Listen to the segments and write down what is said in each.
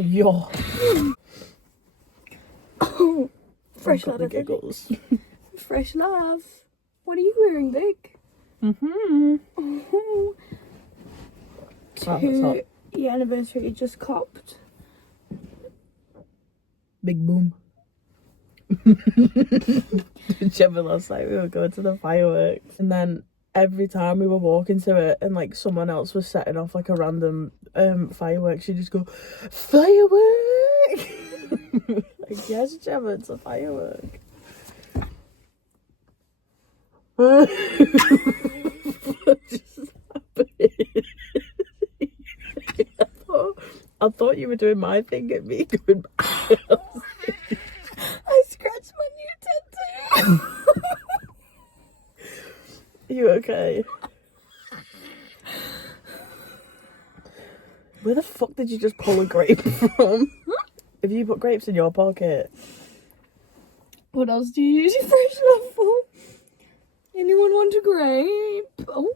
Yo. Oh, fresh love. The giggles. Fresh love. What are you wearing, Vic? Mm-hmm. Oh. Wow, the anniversary just copped. Big boom. Jemma, last night we were going to the fireworks, and then every time we were walking to it and like someone else was setting off like a random firework, she'd just go, firework. Like, yes, Jemma, it's a firework. What just happened? I thought you were doing my thing at me going back. I scratched my new tattoo. You okay? Where the fuck did you just pull a grape from? Have you put grapes in your pocket? What else do you use your fresh love for? Anyone want a grape? Oh.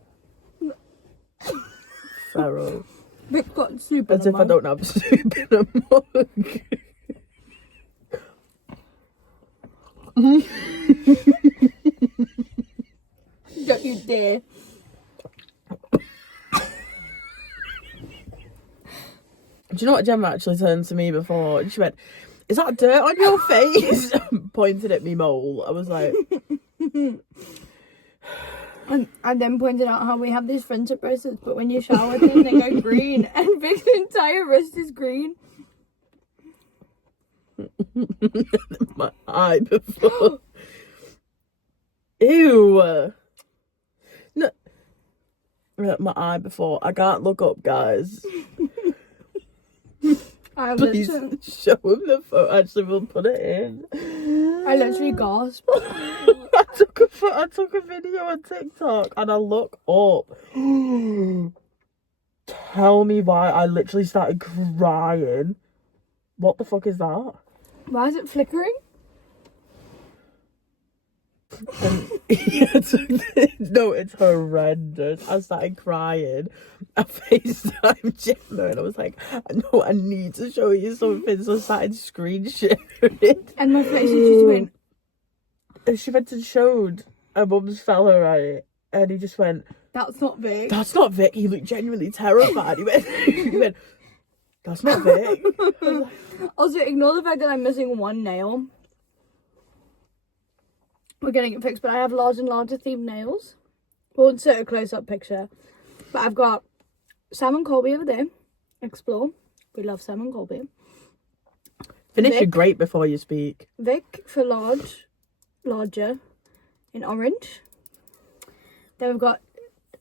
Pharaoh. Vic got soup in As if I don't have soup in a mug. Don't you dare. Do you know what Jemma actually turned to me before? And she went, is that dirt on your face? Pointed at me mole. I was like... And I then pointed out how we have these friendship bracelets, but when you shower them, they go green. And Vic's entire wrist is green. My eye before. Ew. No. My eye before. I can't look up, guys. Please show him the photo. Actually, we'll put it in. I literally gasped. I took a video on TikTok and I look up. Tell me why I literally started crying. What the fuck is that? Why is it flickering? No, it's horrendous. I started crying. I FaceTimed Jemma and I was like, no, I need to show you something. So I started screen sharing. And my face just went. And she went and showed her mum's fella, right? And he just went, that's not Vic. That's not Vic. He looked genuinely terrified. He went, that's not Vic. Also, ignore the fact that I'm missing one nail. We're getting it fixed, but I have large and larger themed nails. We'll insert a close-up picture. But I've got Sam and Colby over there. Explore. We love Sam and Colby. Finish your grape before you speak. Vic for larger in orange. Then we've got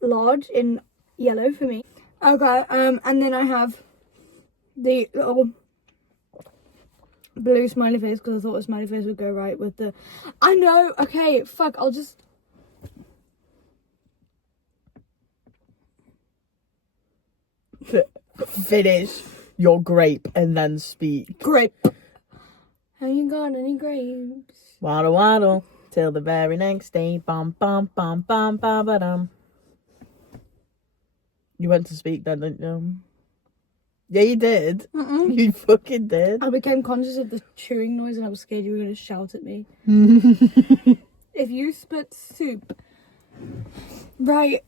large in yellow for me. Okay, and then I have the little blue smiley face because I thought a smiley face would go right with the... I know, okay, fuck, I'll just... Finish your grape and then speak. Grape. Have you got any grapes? Waddle waddle till the very next day. Bum bum bum bum bum ba dum. You went to speak then, didn't you? Yeah, you did. You fucking did. I became conscious of the chewing noise and I was scared you were going to shout at me. If you spit soup. Right.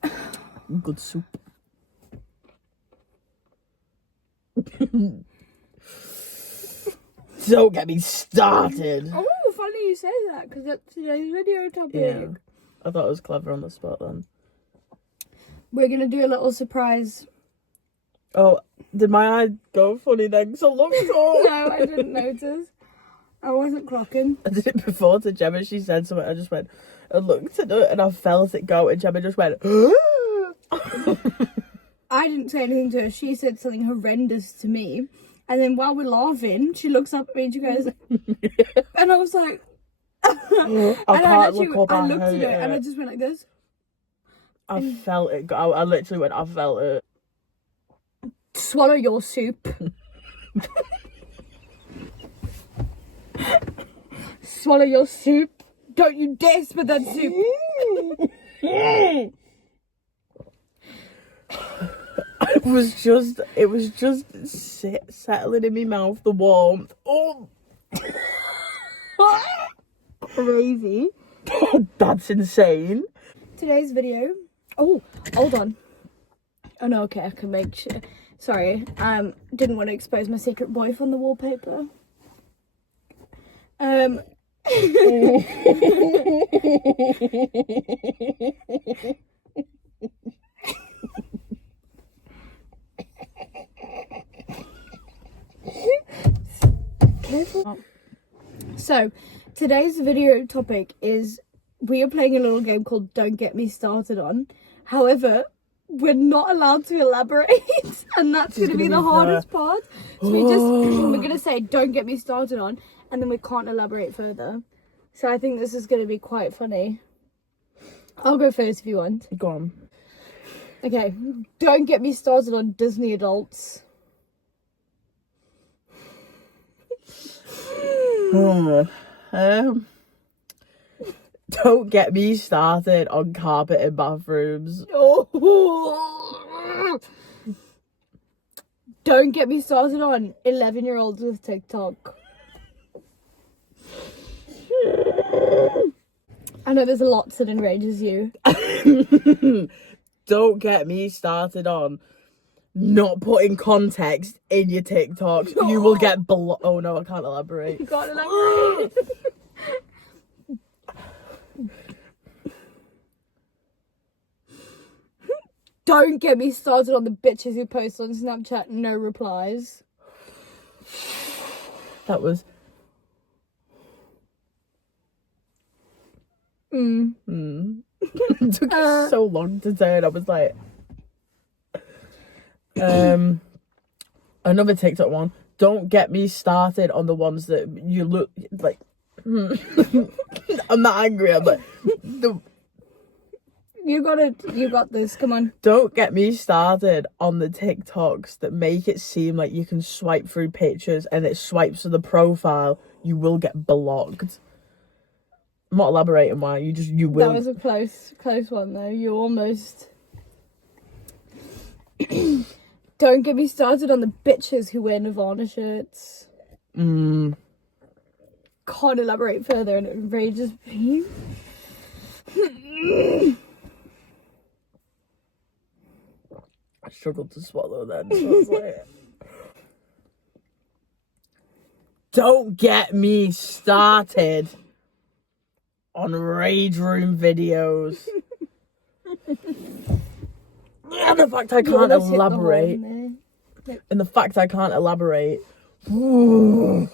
Good soup. Don't get me started. Oh, funny you say that because that's today's video topic. Yeah. I thought it was clever on the spot then. We're going to do a little surprise. Oh, did my eye go funny then? Because I looked up. No, I didn't notice. I wasn't clocking. I did it before to Jemma. She said something. I just went, I looked at it and I felt it go. And Jemma just went, I didn't say anything to her. She said something horrendous to me. And then while we're laughing, she looks up at me and she goes, and I was like, I looked at it and I just went like this. I felt it. I literally went, I felt it. Swallow your soup. Swallow your soup. Don't you dare spit that soup. it was just settling in my mouth, the warmth. Oh, Crazy. that's insane. Today's video. Oh, hold on. Oh no, okay, I can make sure. Sorry, didn't want to expose my secret boy on the wallpaper. Careful. So, today's video topic is we are playing a little game called Don't Get Me Started On. However, we're not allowed to elaborate, and that's going to be the hardest part. So we're going to say Don't Get Me Started On, and then we can't elaborate further. So I think this is going to be quite funny. I'll go first if you want. Go on. Okay, don't get me started on Disney adults. Don't get me started on carpet in bathrooms. Oh. Don't get me started on 11-year-olds with TikTok. I know there's a lot that enrages you. Don't get me started on not putting context in your TikToks. You will get oh no, I can't elaborate. You can't elaborate. Don't get me started on the bitches who post on Snapchat no replies. That was It took so long to say it. I was like, another TikTok one. Don't get me started on the ones that you look like. I'm not angry. I'm like, you got it. You got this. Come on. Don't get me started on the TikToks that make it seem like you can swipe through pictures and it swipes to the profile. You will get blocked. I'm not elaborating why. You will. That was a close one though. You almost. Don't get me started on the bitches who wear Nirvana shirts. Can't elaborate further, and it enrages me. I struggled to swallow then. So I was like, don't get me started on rage room videos. And the fact I can't elaborate. And the fact I can't elaborate. Don't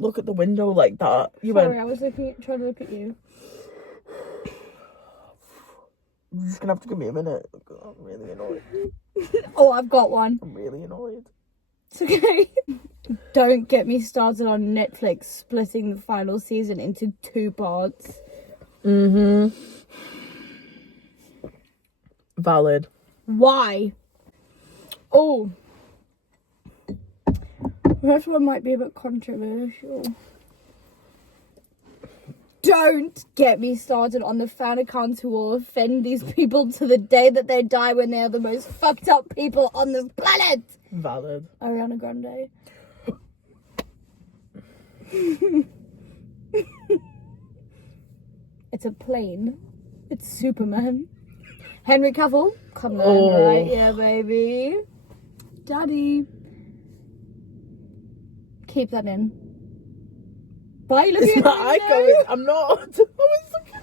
look at the window like that. Sorry, I was trying to look at you. You're just gonna have to give me a minute. I'm really annoyed. Oh, I've got one. I'm really annoyed. It's okay. Don't get me started on Netflix splitting the final season into 2 parts. Valid. Why? Oh. That one might be a bit controversial. Don't get me started on the fan accounts who will offend these people to the day that they die when they are the most fucked up people on this planet. Valid. Ariana Grande. It's a plane. It's Superman. Henry Cavill. Come on, right? Yeah, baby. Daddy. Keep that in. Why are you looking at me? I'm not. I was looking at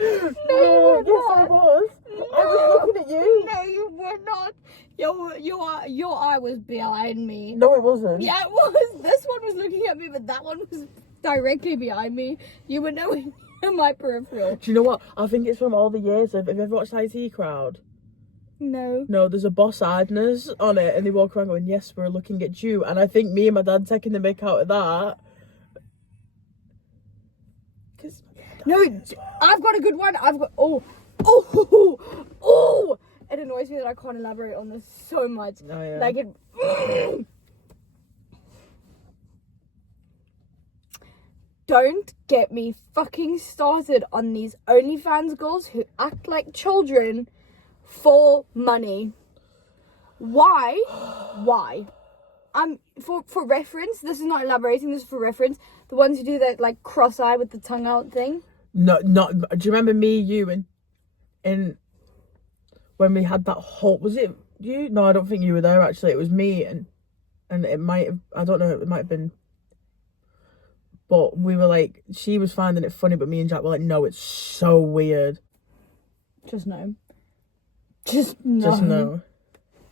you. No, you were yes, not. I was. No. I was looking at you. No, you were not. Your eye was behind me. No, it wasn't. Yeah, it was. This one was looking at me, but that one was directly behind me. You were nowhere near my peripheral. Do you know what? I think it's from all the years of. Have you ever watched IT Crowd? No. No, there's a Boss Idness on it, and they walk around going, "Yes, we're looking at you." And I think me and my dad taking the mick out of that. No, I've got a good one. I've got. Oh. It annoys me that I can't elaborate on this so much. Oh, yeah. Like it. Don't get me fucking started on these OnlyFans girls who act like children for money. Why? Why? For reference, this is not elaborating, this is for reference. The ones who do that, like, cross-eye with the tongue out thing. No, not. Do you remember me, you, and when we had that whole? Was it you? No, I don't think you were there. Actually, it was me, and it might have. I don't know. It might have been. But we were like, she was finding it funny, but me and Jack were like, no, it's so weird. Just no. Just no. Just no.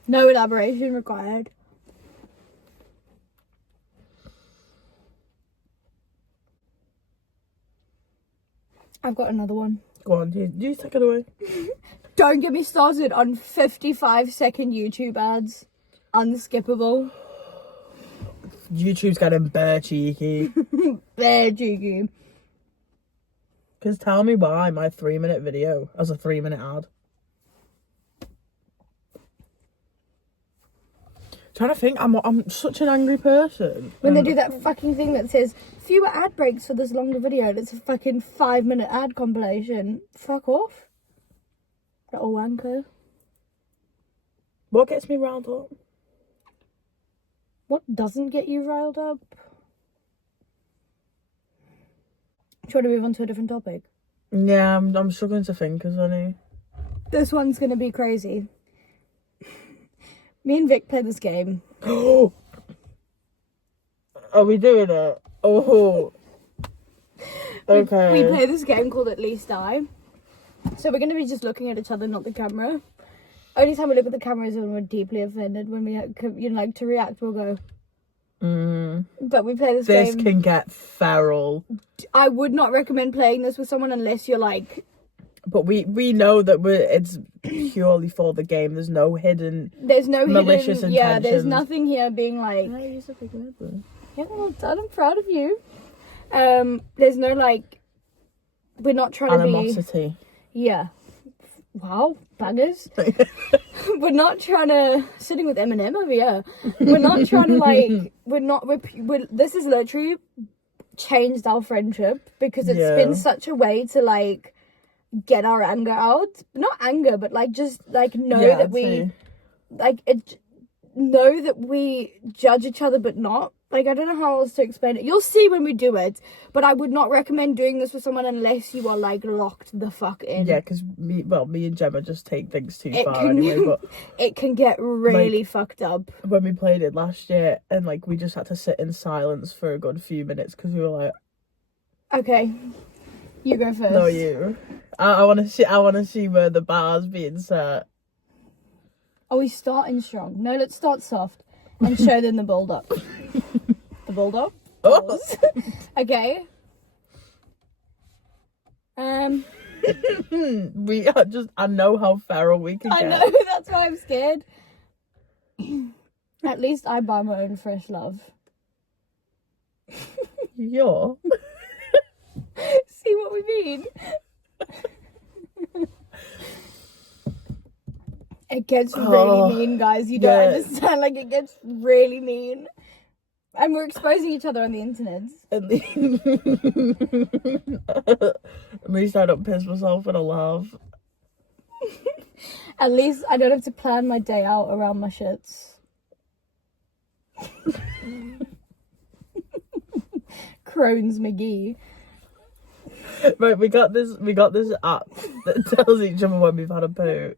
No elaboration required. I've got another one. Go on, you take it away. Don't get me started on 55-second YouTube ads. Unskippable. YouTube's getting bare cheeky. Bare cheeky. Because tell me why my 3-minute video has a 3-minute ad. Trying to think, I'm such an angry person. When they do that fucking thing that says fewer ad breaks for this longer video, and it's a fucking 5-minute ad compilation. Fuck off. Little wanker. What gets me riled up? What doesn't get you riled up? Trying to move on to a different topic. Yeah, I'm struggling to think, because honey. This one's gonna be crazy. Me and Vic play this game. Are we doing it? Oh. Okay. We play this game called At Least I. So we're going to be just looking at each other, not the camera. Only time we look at the camera is when we're deeply offended. When we, like, to react, we'll go. But we play this game. This can get feral. I would not recommend playing this with someone unless you're like. But we know that it's purely for the game. There's no hidden. There's no malicious hidden. intentions. Yeah, there's nothing here being like. I used to think of it. Yeah, well done. I'm proud of you. There's no like. We're not trying animosity. to be. Yeah. Wow, buggers. We're not trying to sitting with Eminem over here. We're not trying to like. We're this is literally changed our friendship because it's been such a way to like get our anger out. Not anger, but like just like know that we like it. Know that we judge each other, but not. Like, I don't know how else to explain it. You'll see when we do it, but I would not recommend doing this with someone unless you are, like, locked the fuck in. Yeah, because me and Gemma just take things too far anyway, but... It can get really fucked up. When we played it last year, and, like, we just had to sit in silence for a good few minutes, because we were like... Okay, you go first. No, you. I want to see where the bar's being set. Are we starting strong? No, let's start soft and show them the bulldog. The bulldog? Oh. Okay. We are just. I know how feral we can get. I know, that's why I'm scared. At least I buy my own fresh love. You're. See what we mean? It gets really mean, guys. You don't understand. Like, it gets really mean. And we're exposing each other on the internet. At least I don't piss myself and I laugh. At least I don't have to plan my day out around my shits. Crohn's McGee. Right, we got this app that tells each other when we've had a poo.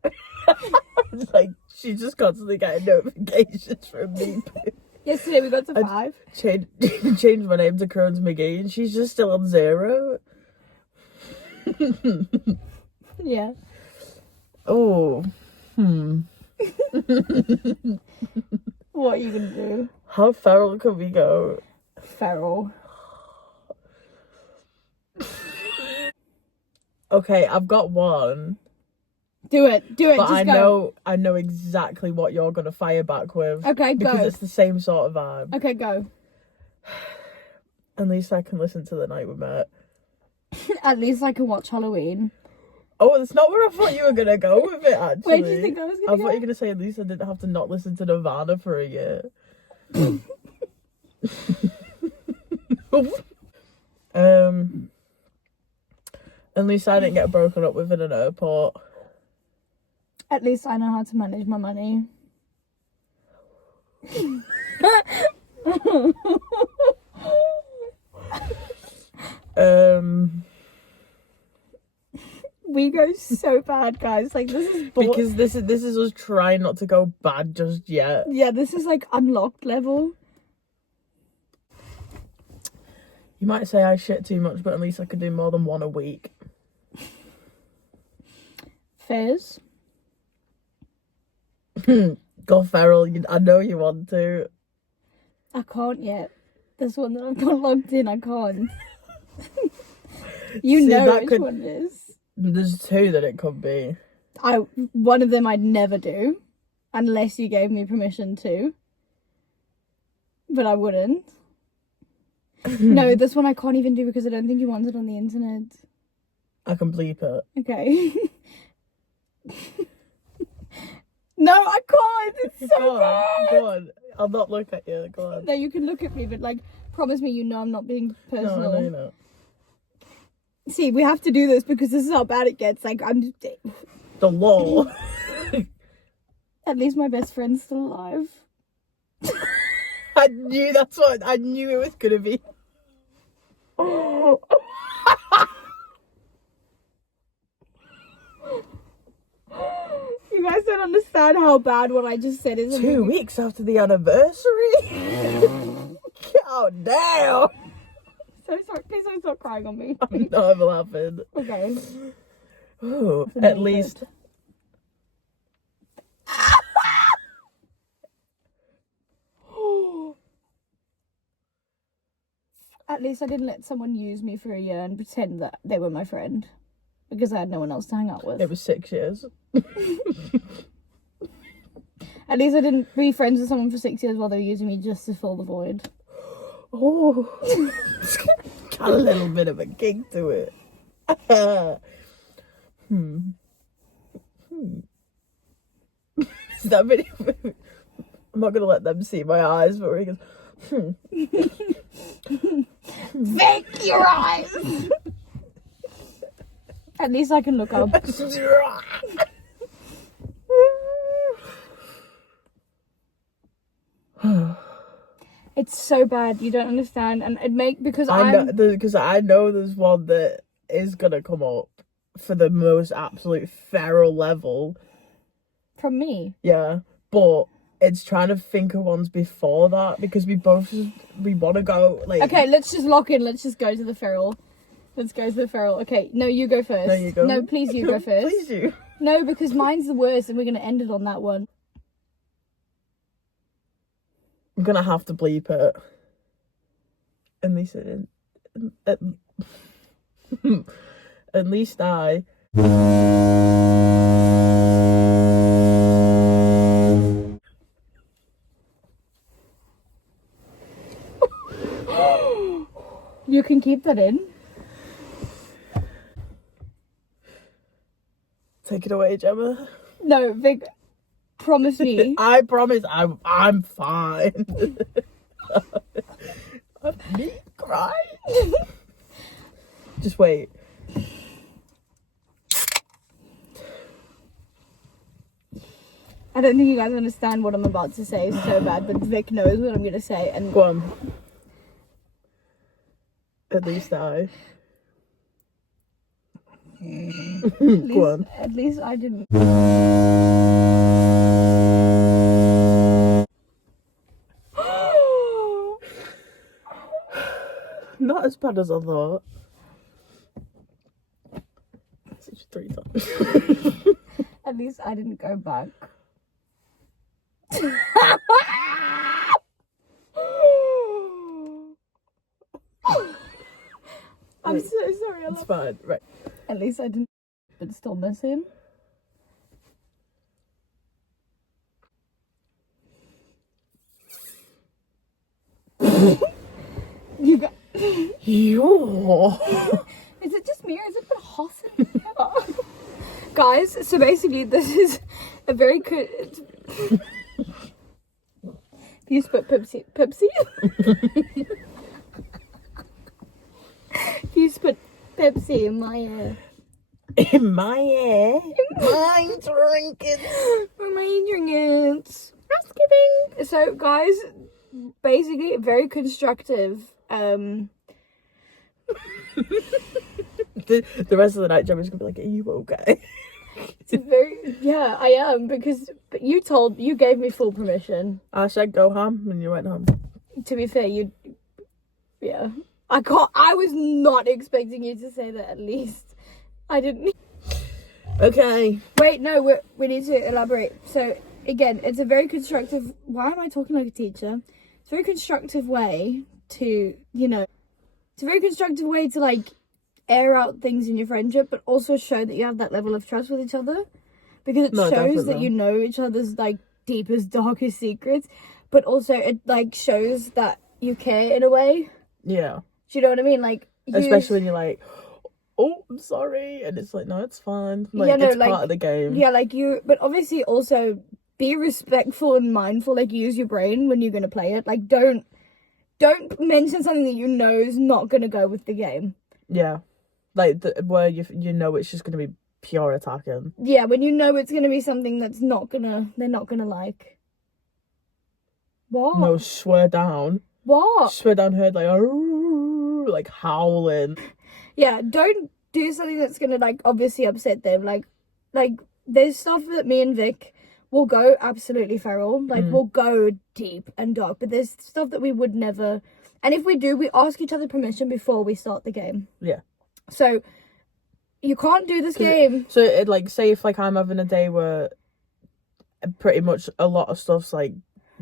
It's like she's just constantly getting notifications from me. Yesterday we got to 5. Changed my name to Crohn's McGee and she's just still on 0. Yeah. Oh. What are you gonna do? How feral can we go? Feral. Okay, I've got one. Do it. But just I go. know exactly what you're gonna fire back with. Okay, go. Because it's the same sort of vibe. Okay, go. At least I can listen to The Night We Met. At least I can watch Halloween. Oh, that's not where I thought you were gonna go with it, actually. Where do you think I was gonna go? I thought you were gonna say at least I didn't have to not listen to Nirvana for a year. At least I didn't get broken up with in an airport. At least I know how to manage my money. We go so bad, guys. Like, this is because this is us trying not to go bad just yet. Yeah, this is like unlocked level. You might say I shit too much, but at least I can do more than one a week. Fairs. Go feral. I know you want to. I can't yet. This one that I've got logged in, I can't. You See, know that which one it is. There's two that it could be. One of them I'd never do, unless you gave me permission to. But I wouldn't. No, this one I can't even do because I don't think you want it on the internet. I can bleep it. Okay. No, I can't. It's so bad. Go on. I'll not look at you. Go on. No, you can look at me, but like, promise me you know I'm not being personal. No, you're not. See, we have to do this because this is how bad it gets. Like, I'm just... The law. At least my best friend's still alive. I knew it was gonna be. You guys don't understand how bad what I just said is. 2 weeks after the anniversary. God damn. So sorry. Please don't stop crying on me. I'm not laughing. Okay. Ooh, at least. At least I didn't let someone use me for a year and pretend that they were my friend. Because I had no one else to hang out with. It was 6 years. At least I didn't be friends with someone for 6 years while they were using me just to fill the void. Oh. Got a little bit of a kick to it. Is that video? I'm not gonna let them see my eyes, but he goes, Fake your eyes! At least I can look up. It's so bad, you don't understand, and because I know there's one that is gonna come up for the most absolute feral level from me. Yeah, but it's trying to think of ones before that because we want to go like. Okay, let's just lock in. Let's just go to the feral. Let's go to the feral. Okay, no, you go first. No, you go. No, please, you go first. Please, you. No, because mine's the worst, and we're gonna end it on that one. I'm gonna have to bleep it. At least at least I. You can keep that in. Take it away, Gemma. No, Vic. Promise me. I promise I'm fine. Me crying. Just wait. I don't think you guys understand what I'm about to say. It's so bad, but Vic knows what I'm gonna say. And go on. At least I. Go on. At least I didn't. Not as bad as I thought. It's 3 times. At least I didn't go back. I'm so sorry. It's fine, right? At least I didn't. But still missing. You got. Yo. Is it just me or is it been hot in here? Guys, so basically this is a very good. You put Pepsi. You put Pepsi in my In my ear. My drinking. My drinking. Housekeeping. So, guys, basically, very constructive. The rest of the night, Gemma's gonna be like, "Are you okay?" It's very, yeah, I am, because but you gave me full permission. I said go home, and you went home. To be fair, yeah. I was not expecting you to say that, at least. I didn't. Okay. Wait, no, we need to elaborate. So, again, it's a very constructive... Why am I talking like a teacher? It's a very constructive way to, It's a very constructive way to, like, air out things in your friendship, but also show that you have that level of trust with each other. Because it shows that you know each other's, like, deepest, darkest secrets. But also, it, like, shows that you care in a way. Yeah. Do you know what I mean? Like... Especially when you're like... Oh, I'm sorry, and it's like, no, it's fine. Like, yeah, no, it's part of the game. Yeah, like but obviously also be respectful and mindful. Like, use your brain when you're gonna play it. Like, don't mention something that you know is not gonna go with the game. Yeah, like where you know it's just gonna be pure attacking. Yeah, when you know it's gonna be something that's they're not gonna like. What? No, swear down. What? Swear down. Heard like howling. Yeah, don't do something that's gonna, like, obviously upset them. Like there's stuff that me and Vic will go absolutely feral. Like, we'll go deep and dark. But there's stuff that we would never... And if we do, we ask each other permission before we start the game. Yeah. So, you can't do this game. So, like, say if, like, I'm having a day where pretty much a lot of stuff's, like,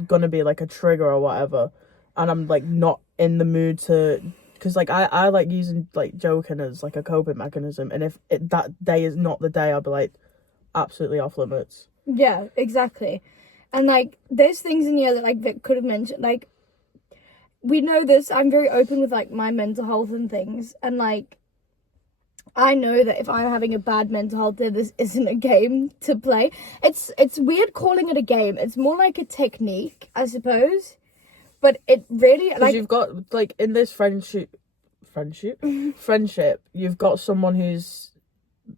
gonna be, like, a trigger or whatever, and I'm, like, not in the mood to... Because, like, I like using, like, joking as, like, a coping mechanism. And if that day is not the day, I'll be, like, absolutely off limits. Yeah, exactly. And, like, there's things in here that, like, Vic could have mentioned. Like, we know this. I'm very open with, like, my mental health and things. And, like, I know that if I'm having a bad mental health day, this isn't a game to play. It's weird calling it a game. It's more like a technique, I suppose. But it really, like... you've got, like, in this friendship, you've got someone who's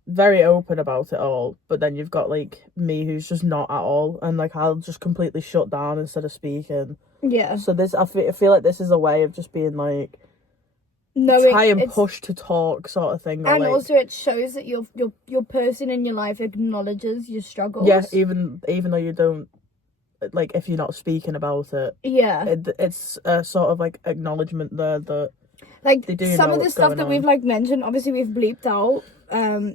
very open about it all, but then you've got, like, me who's just not at all, and, like, I'll just completely shut down instead of speaking. Yeah. So this, I feel like this is a way of just being, like, try and push to talk sort of thing. And, like, also it shows that your person in your life acknowledges your struggles. Yeah, even though you don't, like, if you're not speaking about it. Yeah. It's a sort of, like, acknowledgement there that... Like, some of the stuff that we've, like, mentioned, obviously we've bleeped out,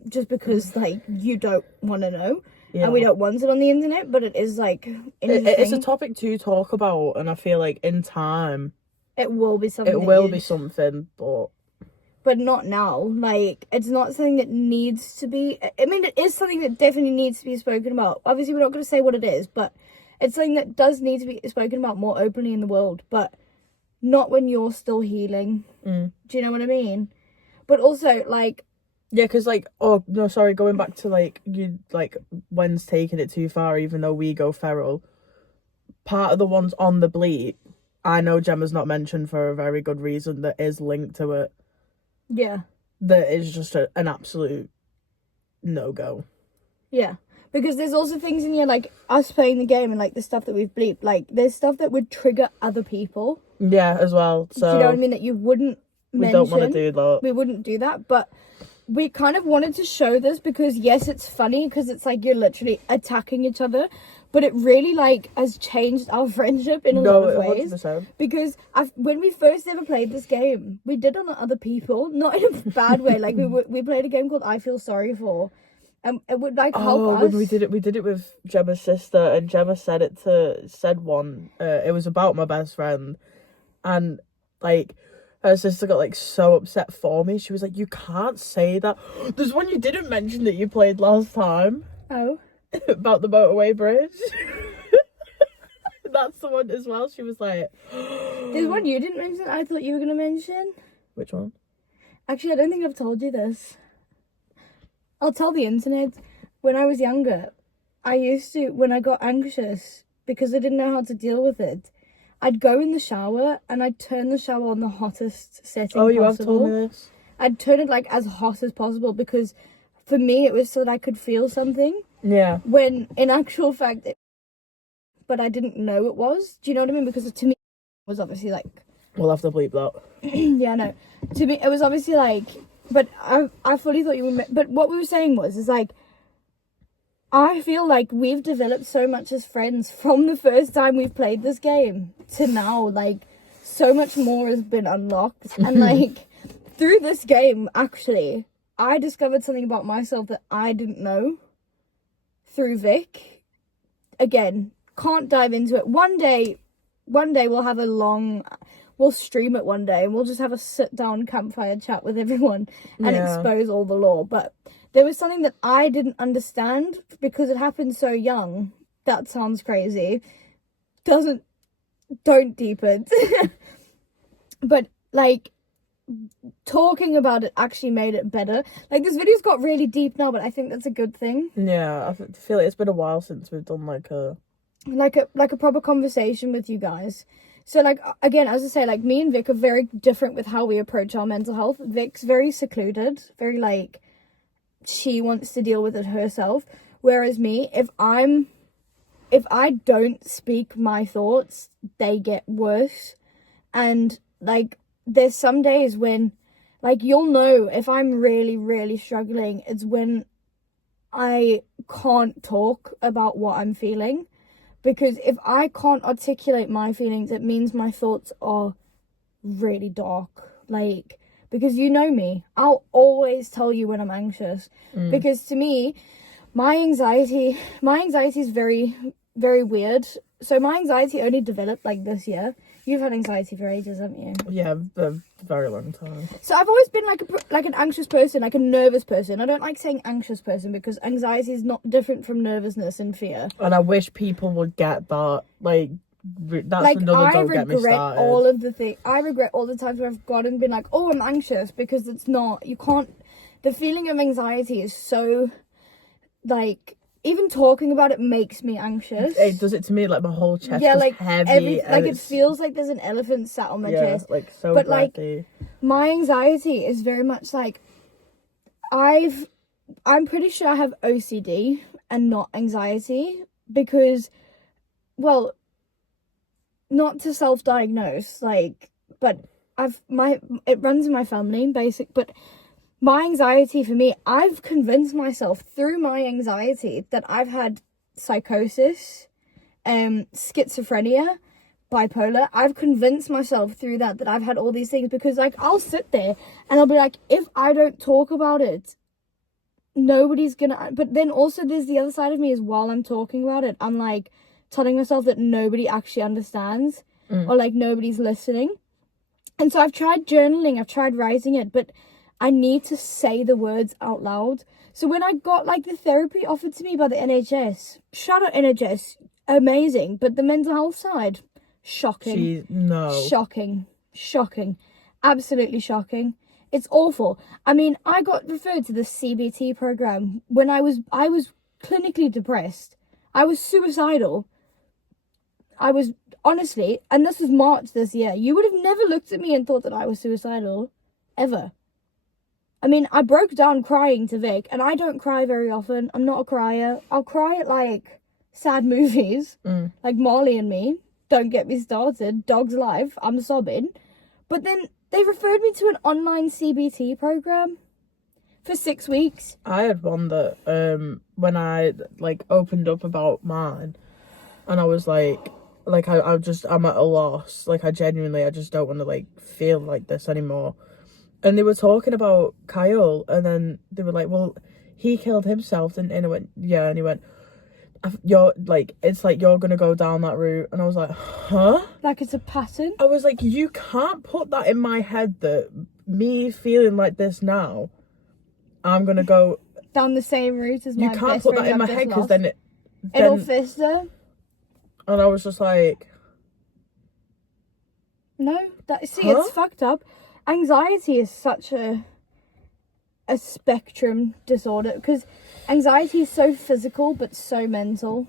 just because, like, you don't want to know. Yeah. And we don't want it on the internet, but it is, like, it's a topic to talk about, and I feel like in time... It will be something. But not now. Like, it's not something that needs to be... I mean, it is something that definitely needs to be spoken about. Obviously, we're not going to say what it is, but... It's something that does need to be spoken about more openly in the world, but not when you're still healing. Do you know what I mean? But also, like... Yeah, because, like, oh, no, sorry, going back to, like, you, like, Wen's taking it too far, even though we go feral. Part of the ones on the bleep, I know Gemma's not mentioned for a very good reason that is linked to it. Yeah. That is just an absolute no-go. Yeah. Because there's also things in here, like, us playing the game and, like, the stuff that we've bleeped. Like, there's stuff that would trigger other people. Yeah, as well. So, do you know what I mean? That you wouldn't mention. We don't want to do that. We wouldn't do that. But we kind of wanted to show this because, yes, it's funny because it's, like, you're literally attacking each other. But it really, like, has changed our friendship in a lot of ways. 100%. Because when we first ever played this game, we did on other people. Not in a bad way. Like, we played a game called I Feel Sorry For. It would, like, help us. When we did it with Gemma's sister, and Gemma said one. It was about my best friend, and, like, her sister got, like, so upset for me. She was like, "You can't say that." There's one you didn't mention that you played last time. Oh. About the motorway bridge. That's the one as well. She was like, "There's one you didn't mention. I thought you were gonna mention." Which one? Actually, I don't think I've told you this. I'll tell the internet. When I was younger, I used to, when I got anxious because I didn't know how to deal with it, I'd go in the shower and I'd turn the shower on the hottest setting possible. Oh, you have told me this. I'd turn it, like, as hot as possible because for me, it was so that I could feel something. Yeah. When in actual fact, but I didn't know it was. Do you know what I mean? Because to me, it was obviously like. We'll have to bleep that. Yeah, no. To me, it was obviously like. But I fully thought you were. But what we were saying is like. I feel like we've developed so much as friends from the first time we've played this game to now. Like, so much more has been unlocked. And like, through this game, actually, I discovered something about myself that I didn't know through Vic. Again, can't dive into it. One day we'll have we'll stream it one day and we'll just have a sit down campfire chat with everyone and expose all the lore. But there was something that I didn't understand because it happened so young. That sounds crazy. Don't deepen. But like, talking about it actually made it better. Like, this video's got really deep now, but I think that's a good thing. Yeah, I feel like it's been a while since we've done like a proper conversation with you guys. So like, again, as I say, like, me and Vic are very different with how we approach our mental health. Vic's very secluded, very like, she wants to deal with it herself, whereas me, if I don't speak my thoughts, they get worse. And like, there's some days when, like, you'll know if I'm really, really struggling, it's when I can't talk about what I'm feeling. Because if I can't articulate my feelings, it means my thoughts are really dark. Like, because you know me, I'll always tell you when I'm anxious. Because to me, my anxiety is very, very weird. So my anxiety only developed like this year. You've had anxiety for ages, haven't you? Yeah, a very long time. So I've always been like an anxious person, like a nervous person. I don't like saying anxious person because anxiety is not different from nervousness and fear. And I wish people would get that. Like, that's like, another don't get me started. I regret all the times where I've gone and been like, oh, I'm anxious, because it's not. You can't. The feeling of anxiety is so, like, even talking about it makes me anxious. It does it to me, like, my whole chest is like heavy. It feels like there's an elephant sat on my chest. Like, so but breathy. Like, my anxiety is very much like, I'm pretty sure I have OCD and not anxiety, because, well, not to self-diagnose, like, but it runs in my family, but my anxiety, for me, I've convinced myself through my anxiety that I've had psychosis, schizophrenia, bipolar. I've convinced myself through that I've had all these things, because, like, I'll sit there and I'll be like, if I don't talk about it, nobody's gonna. But then also there's the other side of me, is while I'm talking about it, I'm like telling myself that nobody actually understands, or like nobody's listening. And so I've tried journaling, I've tried writing it, but I need to say the words out loud. So when I got like the therapy offered to me by the NHS, shout out NHS, amazing, but the mental health side, shocking. Shocking, absolutely shocking. It's awful. I mean, I got referred to the CBT program when I was clinically depressed. I was suicidal. I was, honestly, and this was March this year, you would have never looked at me and thought that I was suicidal, ever. I mean, I broke down crying to Vic, and I don't cry very often. I'm not a crier. I'll cry at, like, sad movies, like Marley and Me. Don't get me started. Dog's Life. I'm sobbing. But then they referred me to an online CBT program for 6 weeks. I had one that, when I, like, opened up about mine, and I was like, I'm at a loss. Like, I just don't want to, like, feel like this anymore. And they were talking about Kyle, and then they were like, well, he killed himself, and I went, yeah, and he went, you're, like, it's like you're gonna go down that route. And I was like, huh? Like, it's a pattern? I was like, you can't put that in my head that me feeling like this now, I'm gonna go down the same route as my best friend. You can't put that in my head, because then it'll fester. And I was just like, no, it's fucked up. Anxiety is such a spectrum disorder, because anxiety is so physical but so mental.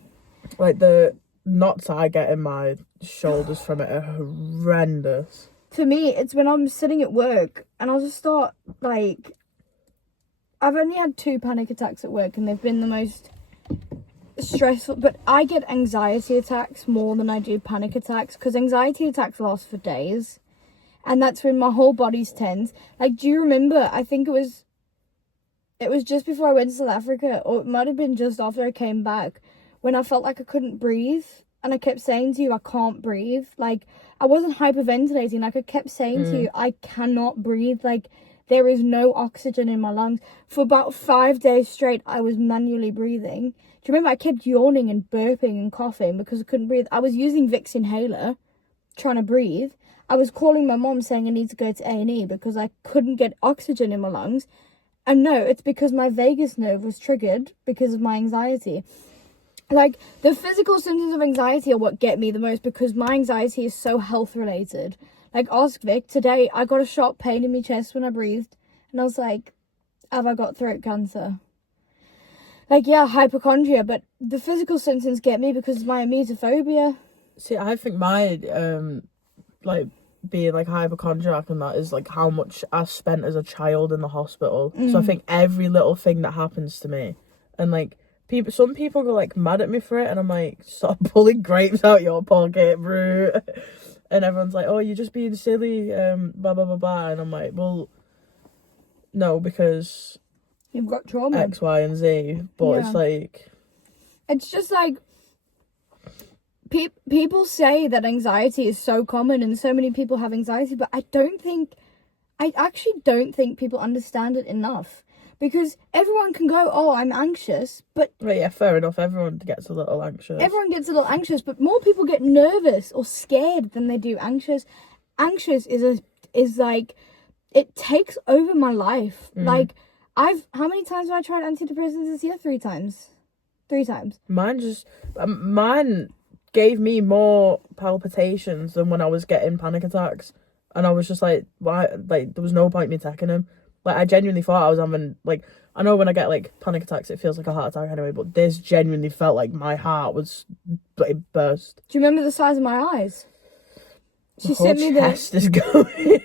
Like, the knots I get in my shoulders from it are horrendous. For me, it's when I'm sitting at work and I'll just start, like, I've only had 2 panic attacks at work, and they've been the most stressful. But I get anxiety attacks more than I do panic attacks, because anxiety attacks last for days, and that's when my whole body's tense. Like, do you remember? I think it was just before I went to South Africa, or it might have been just after I came back, when I felt like I couldn't breathe, and I kept saying to you, I can't breathe. Like, I wasn't hyperventilating. Like, I kept saying to you, I cannot breathe. Like, there is no oxygen in my lungs. For about 5 days straight, I was manually breathing. Do you remember? I kept yawning and burping and coughing because I couldn't breathe. I was using Vicks inhaler, trying to breathe. I was calling my mom saying I need to go to A&E because I couldn't get oxygen in my lungs. And no, it's because my vagus nerve was triggered because of my anxiety. Like, the physical symptoms of anxiety are what get me the most, because my anxiety is so health related. Like, ask Vic. Today, I got a sharp pain in my chest when I breathed. And I was like, have I got throat cancer? Like, yeah, hypochondria. But the physical symptoms get me because of my emetophobia. See, I think my, like, being, like, hypochondriac and that is, like, how much I spent as a child in the hospital. So I think every little thing that happens to me, and, like, some people go, like, mad at me for it, and I'm like, stop pulling grapes out your pocket, bro. And everyone's like, oh, you're just being silly, blah, blah, blah, blah. And I'm like, well, no, because You've got trauma. X, Y, and Z. But Yeah. it's like... It's just like... People say that anxiety is so common and so many people have anxiety, but I actually don't think people understand it enough. Because everyone can go, oh, I'm anxious, but... Well, yeah, fair enough. Everyone gets a little anxious. Everyone gets a little anxious, but more people get nervous or scared than they do anxious. Anxious is like, it takes over my life. Like, how many times have I tried antidepressants this year? 3 times. 3 times. Mine gave me more palpitations than when I was getting panic attacks. And I was just like, why? Like, there was no point me taking them. Like, I genuinely thought I was having, like, I know when I get, like, panic attacks, it feels like a heart attack anyway, but this genuinely felt like my heart was, like, burst. Do you remember the size of my eyes? She sent me chest is going.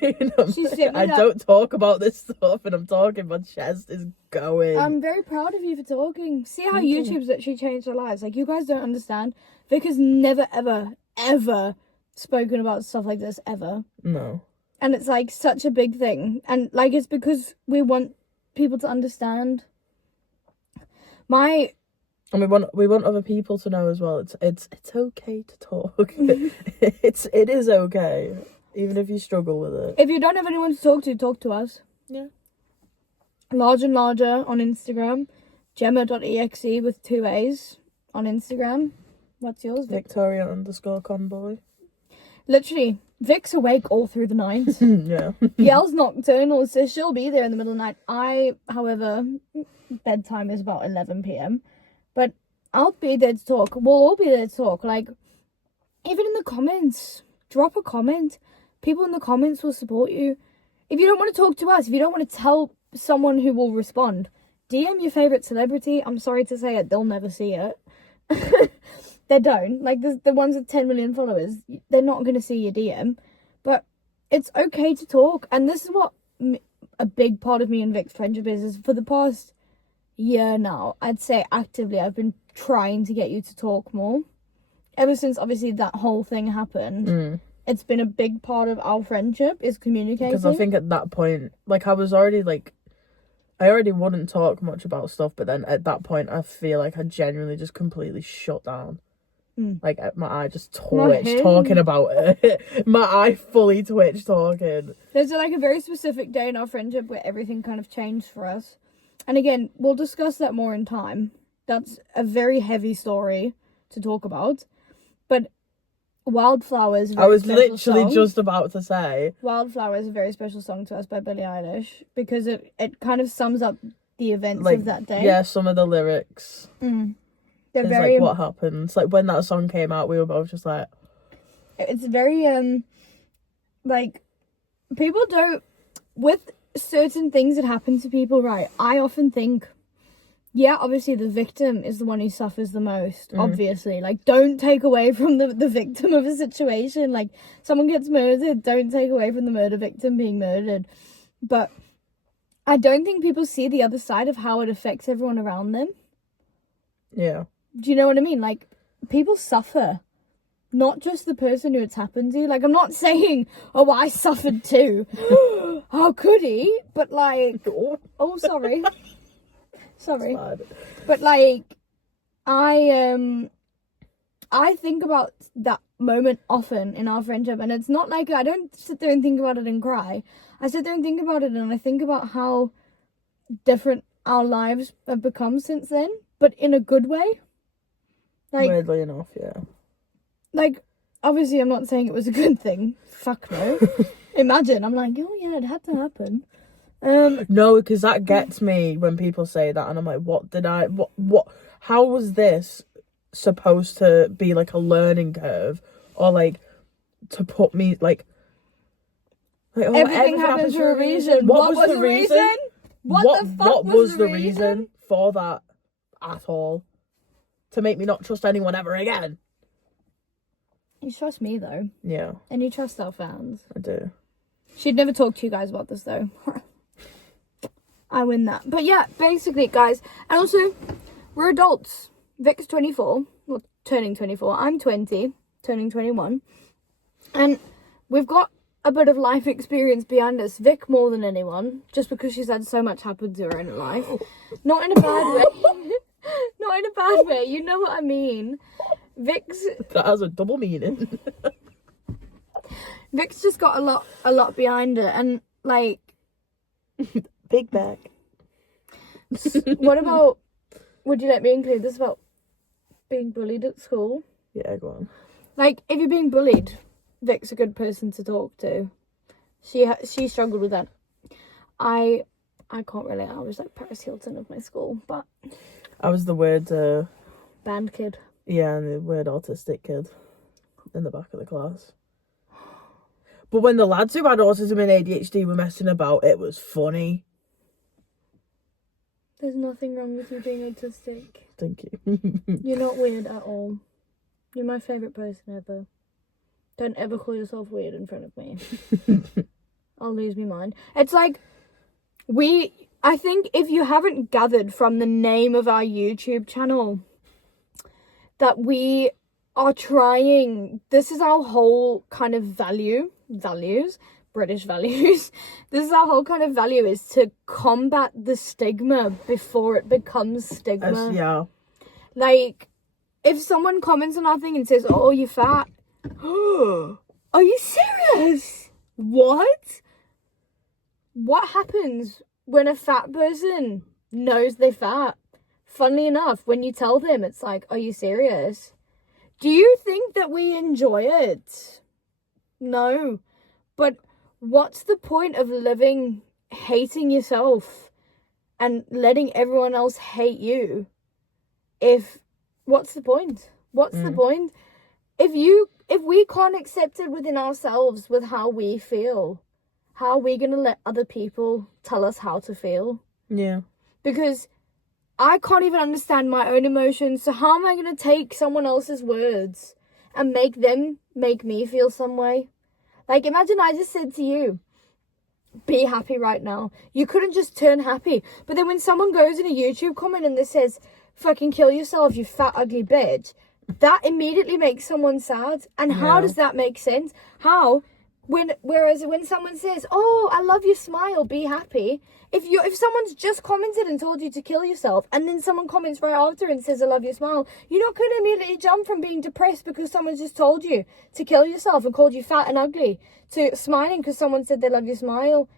I don't talk about this stuff, and I'm talking, my chest is going. I'm very proud of you for talking. See how YouTube's actually changed our lives. Like, you guys don't understand. Vic has never, ever, ever spoken about stuff like this, ever. No. And it's, like, such a big thing. And, like, it's because we want people to understand. And we want other people to know as well. It's okay to talk. It is okay, even if you struggle with it. If you don't have anyone to talk to us. Yeah. Largeandlarger on Instagram. Jemmaa.exe with 2 A's on Instagram. What's yours, Vic? Victoria_conboy. Literally, Vic's awake all through the night. Yeah. Yel's nocturnal, so she'll be there in the middle of the night. However, bedtime is about 11 p.m. But I'll be there to talk. We'll all be there to talk. Like, even in the comments, drop a comment. People in the comments will support you. If you don't want to talk to us, if you don't want to tell someone who will respond, DM your favourite celebrity. I'm sorry to say it, they'll never see it. They don't. Like, the ones with 10 million followers, they're not going to see your DM. But it's okay to talk. And this is what a big part of me and Vic's friendship is for the past year now. I'd say actively I've been trying to get you to talk more. Ever since, obviously, that whole thing happened. It's been a big part of our friendship, is communicating. Because I think at that point, like, I already wouldn't talk much about stuff, but then at that point, I feel like I genuinely just completely shut down. Like, my eye just twitched talking about it. My eye fully twitched talking. There's, like, a very specific day in our friendship where everything kind of changed for us. And again, we'll discuss that more in time. That's a very heavy story to talk about. But Wildflower is a very special song. Just about to say. Wildflower is a very special song to us by Billie Eilish, because it kind of sums up the events of that day. Yeah, some of the lyrics. They're it's very, like, what happens. Like, when that song came out, we were both just like... It's very, like, people don't... With certain things that happen to people, right, I often think, yeah, obviously the victim is the one who suffers the most, obviously. Like, don't take away from the victim of a situation. Like, someone gets murdered, don't take away from the murder victim being murdered. But I don't think people see the other side of how it affects everyone around them. Yeah. Do you know what I mean? Like, people suffer. Not just the person who it's happened to. Like, I'm not saying, oh, I suffered too. How could he? But, like... Oh, sorry. Sorry. But, like, I think about that moment often in our friendship. And it's not like I don't sit there and think about it and cry. I sit there and think about it and I think about how different our lives have become since then. But in a good way. Like, weirdly enough, yeah. Like, obviously I'm not saying it was a good thing. Fuck no. Imagine, I'm like, oh yeah, it had to happen. No, because that gets me when people say that, and I'm like, what, how was this supposed to be, like, a learning curve, or, like, to put me, like oh, everything happens for a reason. What was the reason? What was the reason for that at all? To make me not trust anyone ever again? You trust me, though. Yeah. And you trust our fans. I do. She'd never talk to you guys about this, though. I win that. But yeah, basically, guys. And also, we're adults. Vic's 24. Well, turning 24. I'm 20. Turning 21. And we've got a bit of life experience behind us. Vic more than anyone. Just because she's had so much happen to her in her life. Not in a bad way. Not in a bad way. You know what I mean. Vic's... That has a double meaning. Vic's just got a lot behind her. And, like... Big bag. What about... Would you let me include this about being bullied at school? Yeah, go on. Like, if you're being bullied, Vic's a good person to talk to. She struggled with that. I can't relate. I was like Paris Hilton of my school, but... I was the weird... band kid. Yeah, and the weird autistic kid in the back of the class. But when the lads who had autism and ADHD were messing about, it was funny. There's nothing wrong with you being autistic. Thank you. You're not weird at all. You're my favourite person ever. Don't ever call yourself weird in front of me. I'll lose my mind. It's like, I think if you haven't gathered from the name of our YouTube channel, that we are trying, this is our whole kind of values, British values. This is our whole kind of value, is to combat the stigma before it becomes stigma. Yeah. Like, if someone comments on our thing and says, oh, you're fat. Are you serious? What? What happens when a fat person knows they're fat? Funnily enough, when you tell them, it's like, are you serious? Do you think that we enjoy it? No. But what's the point of living hating yourself and letting everyone else hate you? What's the point? What's the point? If we can't accept it within ourselves with how we feel, how are we going to let other people tell us how to feel? Yeah. Because I can't even understand my own emotions, so how am I going to take someone else's words and make me feel some way? Like, imagine I just said to you, be happy right now. You couldn't just turn happy. But then when someone goes in a YouTube comment and this says, fucking kill yourself, you fat, ugly bitch, that immediately makes someone sad. And how does that make sense? How? Whereas when someone says, oh, I love your smile, be happy. If someone's just commented and told you to kill yourself, and then someone comments right after and says, I love your smile, you're not going to immediately jump from being depressed because someone just told you to kill yourself and called you fat and ugly to smiling because someone said they love your smile.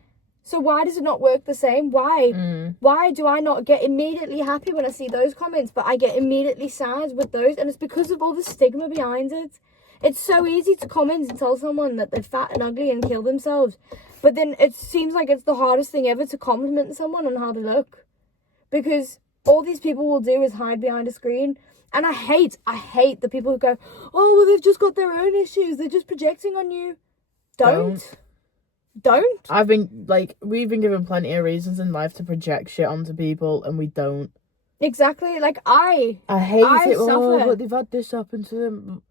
So why does it not work the same? Why? Why do I not get immediately happy when I see those comments, but I get immediately sad with those? And it's because of all the stigma behind it. It's so easy to comment and tell someone that they're fat and ugly and kill themselves. But then it seems like it's the hardest thing ever to compliment someone on how they look. Because all these people will do is hide behind a screen. And I hate the people who go, oh, well, they've just got their own issues. They're just projecting on you. Don't. We've been given plenty of reasons in life to project shit onto people, and we don't. Exactly. Like, I hate it. suffer. Oh, but they've had this happen to them.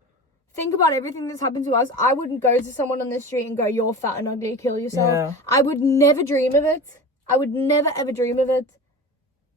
Think about everything that's happened to us. I wouldn't go to someone on the street and go, you're fat and ugly, kill yourself. Yeah. I would never dream of it. I would never ever dream of it.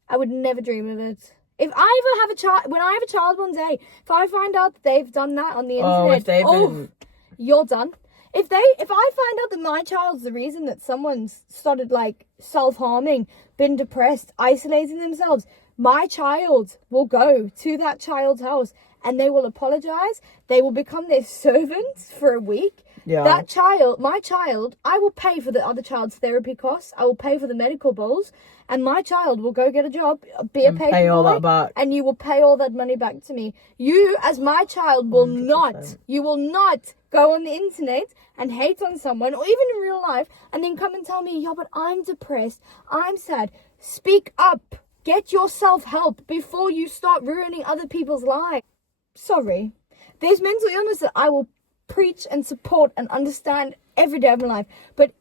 I would never dream of it. If I ever have a child, when I have a child one day, if I find out that they've done that on the internet, you're done. If I find out that my child's the reason that someone's started like self-harming, been depressed, isolating themselves, my child will go to that child's house and they will apologize. They will become their servants for a week. Yeah. That child, my child, I will pay for the other child's therapy costs. I will pay for the medical bills. And my child will go get a job, be a paper pay all boy, that back. and you will pay all that money back to me. You, as my child, will 100%. not go on the internet and hate on someone, or even in real life, and then come and tell me, yeah, but I'm depressed, I'm sad. Speak up. Get yourself help before you start ruining other people's lives. Sorry. There's mental illness that I will preach and support and understand every day of my life. But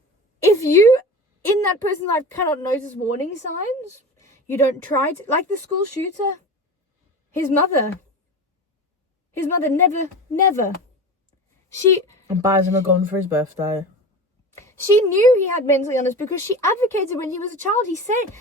if you, in that person's life, cannot notice warning signs, you don't try to, like the school shooter, his mother never. And buys him a gun for his birthday. She knew he had mental illness because she advocated when he was a child.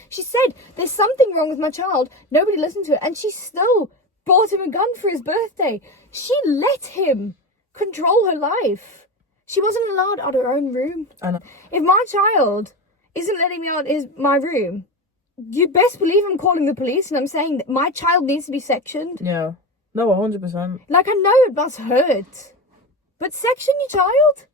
She said, there's something wrong with my child. Nobody listened to her. And she still bought him a gun for his birthday. She let him control her life. She wasn't allowed out of her own room. I know. If my child isn't letting me out my room, you best believe I'm calling the police and I'm saying that my child needs to be sectioned. Yeah. No, 100%. Like, I know it must hurt, but section your child.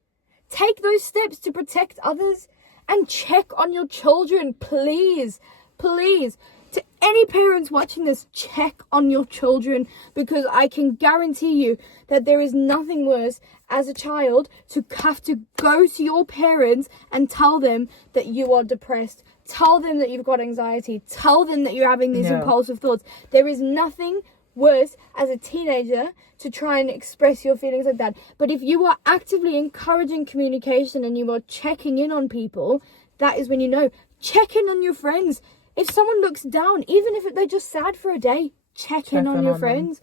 Take those steps to protect others and check on your children, please. Please. To any parents watching this, check on your children, because I can guarantee you that there is nothing worse as a child to have to go to your parents and tell them that you are depressed. Tell them that you've got anxiety. Tell them that you're having these impulsive thoughts. There is nothing worse as a teenager to try and express your feelings like that. But if you are actively encouraging communication and you are checking in on people, that is when you know. Check in on your friends. If someone looks down, even if they're just sad for a day, check in on your friends.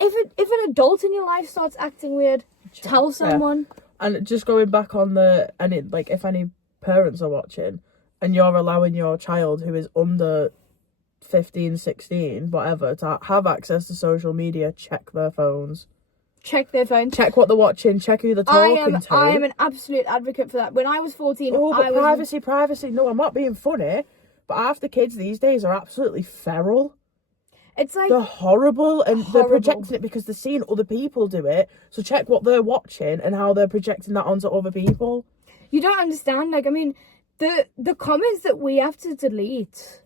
If an adult in your life starts acting weird, tell someone. Yeah. And just going back on if any parents are watching and you're allowing your child who is under 15, 16, whatever, to have access to social media, check their phones. Check their phones. Check what they're watching. Check who they're talking to. I am an absolute advocate for that. When I was 14, privacy. No, I'm not being funny. But half the kids these days are absolutely feral. It's like... They're horrible, and they're projecting it because they're seeing other people do it. So check what they're watching and how they're projecting that onto other people. You don't understand. Like, I mean, the comments that we have to delete...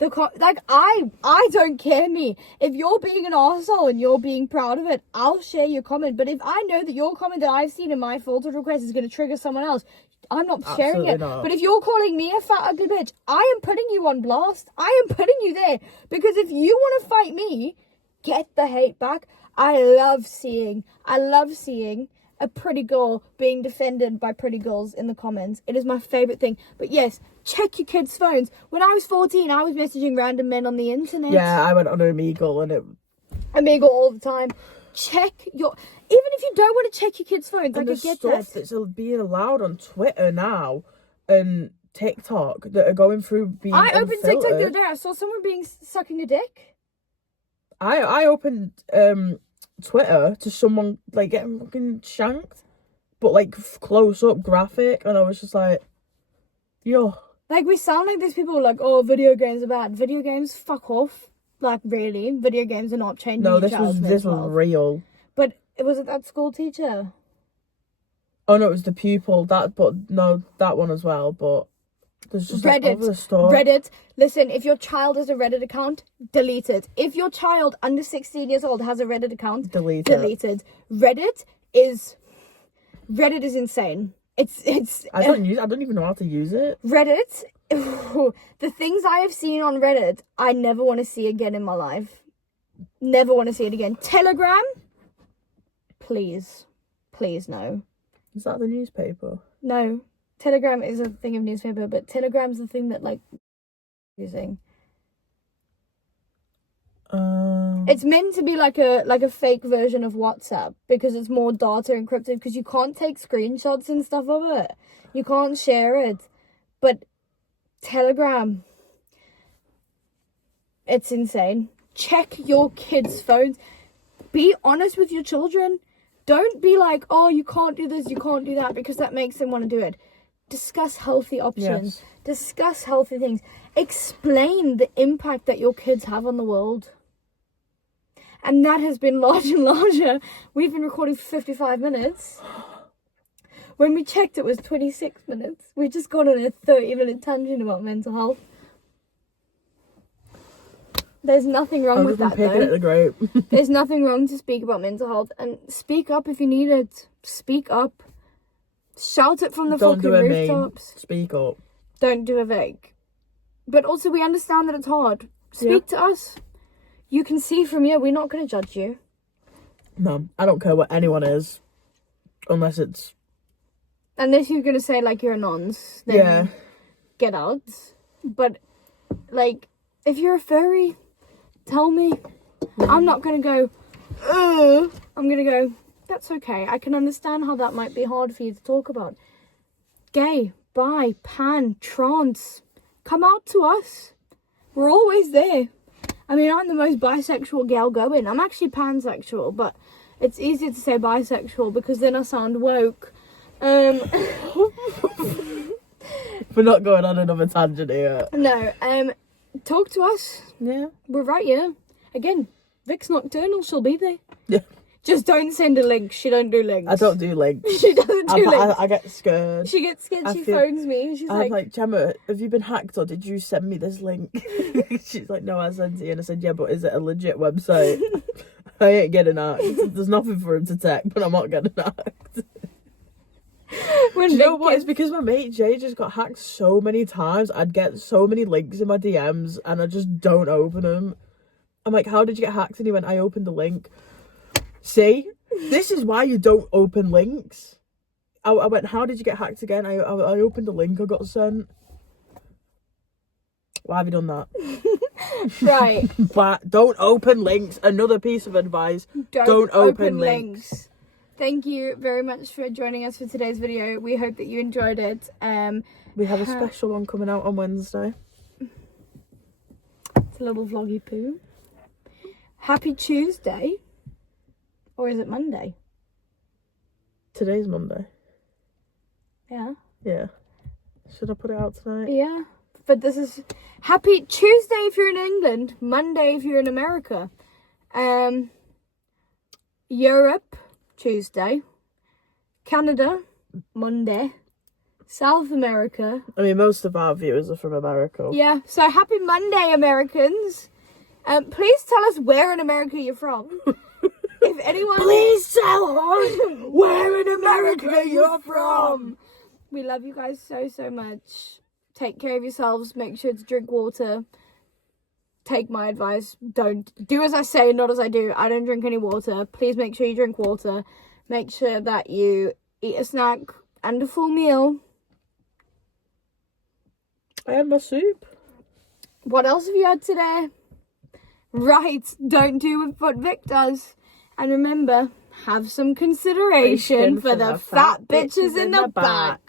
I don't care, me. If you're being an arsehole and you're being proud of it, I'll share your comment. But if I know that your comment that I've seen in my filtered request is going to trigger someone else, I'm not sharing it. Not. But if you're calling me a fat ugly bitch, I am putting you on blast. I am putting you there. Because if you want to fight me, get the hate back. I love seeing a pretty girl being defended by pretty girls in the comments. It is my favourite thing. But yes, check your kids' phones. When I was 14, I was messaging random men on the internet. Yeah, I went on Omegle and it... Omegle all the time. Check your... Even if you don't want to check your kids' phones, and I get stuff that. that's being allowed on Twitter now and TikTok that are going through being I opened unfiltered. TikTok the other day. I saw someone sucking a dick. I opened Twitter to someone like getting fucking shanked, but like close up graphic, and I was just like, yo. Like, we sound like these people like, oh, video games are bad. Video games, fuck off. Like, really, video games are not changing. No, this was real. But was it that school teacher? Oh no, it was the pupil. That one as well. But there's just Reddit. other stuff. Reddit. Listen, if your child has a Reddit account, delete it. If your child under 16 years old has a Reddit account, delete it. Reddit is insane. It's. I don't even know how to use it. Reddit. The things I have seen on Reddit, I never want to see again in my life. Never want to see it again. Telegram. Please no. Is that the newspaper? No. Telegram is a thing of newspaper, but Telegram's the thing that, like, using. It's meant to be like a fake version of WhatsApp because it's more data encrypted, because you can't take screenshots and stuff of it. You can't share it. But Telegram. It's insane. Check your kids' phones. Be honest with your children. Don't be like, oh, you can't do this, you can't do that, because that makes them want to do it. Discuss healthy options. Yes. Discuss healthy things. Explain the impact that your kids have on the world. And that has been Large and Larger. We've been recording for 55 minutes. When we checked, it was 26 minutes. We've just gone on a 30-minute tangent about mental health. There's nothing wrong with that, picking though. at the grape. There's nothing wrong to speak about mental health. And speak up if you need it. Speak up. Shout it from the fucking rooftops. Speak up. Don't do a vague. But also, we understand that it's hard. Speak to us. You can see from here, we're not going to judge you. No, I don't care what anyone is. Unless it's... Unless you're going to say, like, you're a nonce. Then get out. But, like, if you're a furry, tell me. I'm not going to go, ugh. I'm going to go, that's okay. I can understand how that might be hard for you to talk about. Gay, bi, pan, trans. Come out to us. We're always there. I mean, I'm the most bisexual gal going. I'm actually pansexual, but it's easier to say bisexual because then I sound woke. We're not going on another tangent here. No, talk to us. Yeah. We're right here. Again, Vic's Nocturnal, she'll be there. Yeah. Just don't send a link. She don't do links. I don't do links. She doesn't do links. I get scared. She gets scared. She phones me. She's I'm like, Jemma, have you been hacked or did you send me this link? She's like, no, I sent it. And I said, yeah, but is it a legit website? I ain't getting hacked. There's nothing for him to tech, but I'm not getting hacked. Do you know what? It's because my mate Jay just got hacked so many times. I'd get so many links in my DMs and I just don't open them. I'm like, how did you get hacked? And he went, I opened the link. See? This is why you don't open links. I went, how did you get hacked again? I opened the link I got sent. Why have you done that? Right. But don't open links. Another piece of advice. Don't open links. Thank you very much for joining us for today's video. We hope that you enjoyed it. We have a special one coming out on Wednesday. It's a little vloggy poo. Happy Tuesday. Or is it Monday? Today's Monday. Yeah. Yeah. Should I put it out tonight? Yeah. But this is Happy Tuesday if you're in England. Monday if you're in America. Europe, Tuesday. Canada, Monday. South America. I mean, most of our viewers are from America. Yeah. So happy Monday, Americans. Please tell us where in America you're from. If anyone... Please tell us where in America you're from. We love you guys so, so much. Take care of yourselves. Make sure to drink water. Take my advice. Don't do as I say, not as I do. I don't drink any water. Please make sure you drink water. Make sure that you eat a snack and a full meal. I had my soup. What else have you had today? Right. Don't do what Vic does. And remember, have some consideration for the fat bitches in the back.